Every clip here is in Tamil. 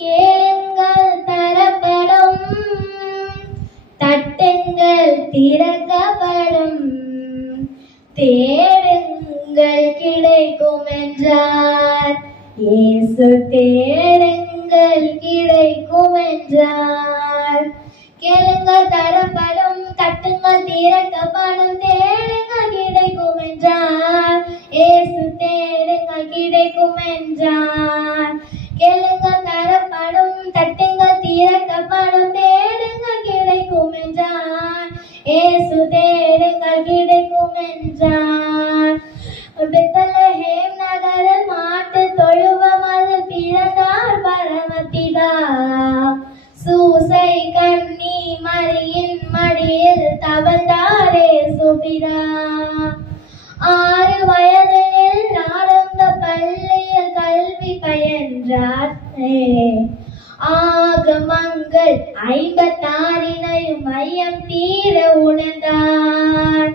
கேளுங்கள் தரப்படும், தட்டுங்கள் திறக்கப்படும், தேடுங்கள் கிடைக்கும் என்றார். இயேசு தேடுங்கள் கிடைக்கும் என்றார். கேளுங்கள் தரப்படும், தட்டுங்கள் திறக்கப்படும், தேடுங்கள் கிடைக்கும் என்றார். இயேசு தேடுங்கள் கிடைக்கும் என்றார். கேளுங்கள் தரப்படும், தட்டுங்கள் திறக்கப்படும், தேடுங்கள் கிடைக்கும் என்றார். இயேசு தேடுங்கள் கிடைக்கும் என்றார். பெத்லகேம் நகரில் மாட்டு தொழுவமதில் பிறந்தார் பரமபிதா. சூசை கன்னி மரியின் மடியில் தவழ்ந்தாரே சுபிதா. 6 வயதில் ஆரம்ப பள்ளியில் கல்வி பயின்றாரே. ஆகமங்கள் 56 மையம் தீர உணர்ந்தார்.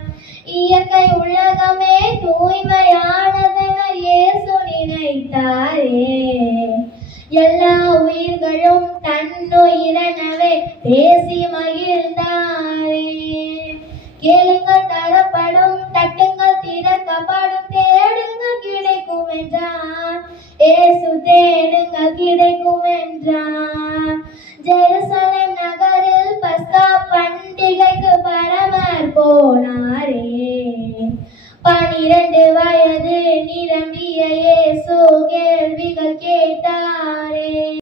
இயற்கை உலகமே தூய்மையானதென இயேசு நினைத்தாரே. எல்லா உயிர்களும் தன்னுயிரெனவே பேசி மகிழ்ந்தாரே. கேளுங்கள் தரப்படும், தட்டுங்கள் திறக்கப்படும், தேடுங்கள் கிடைக்கும் என்றார். இயேசு தேடுங்கள் கிடைக்கும் என்றார். ஜெருசலேம் நகரில் பஸ்கா பண்டிகைக்கு பரமர் போனாரே. 12 வயது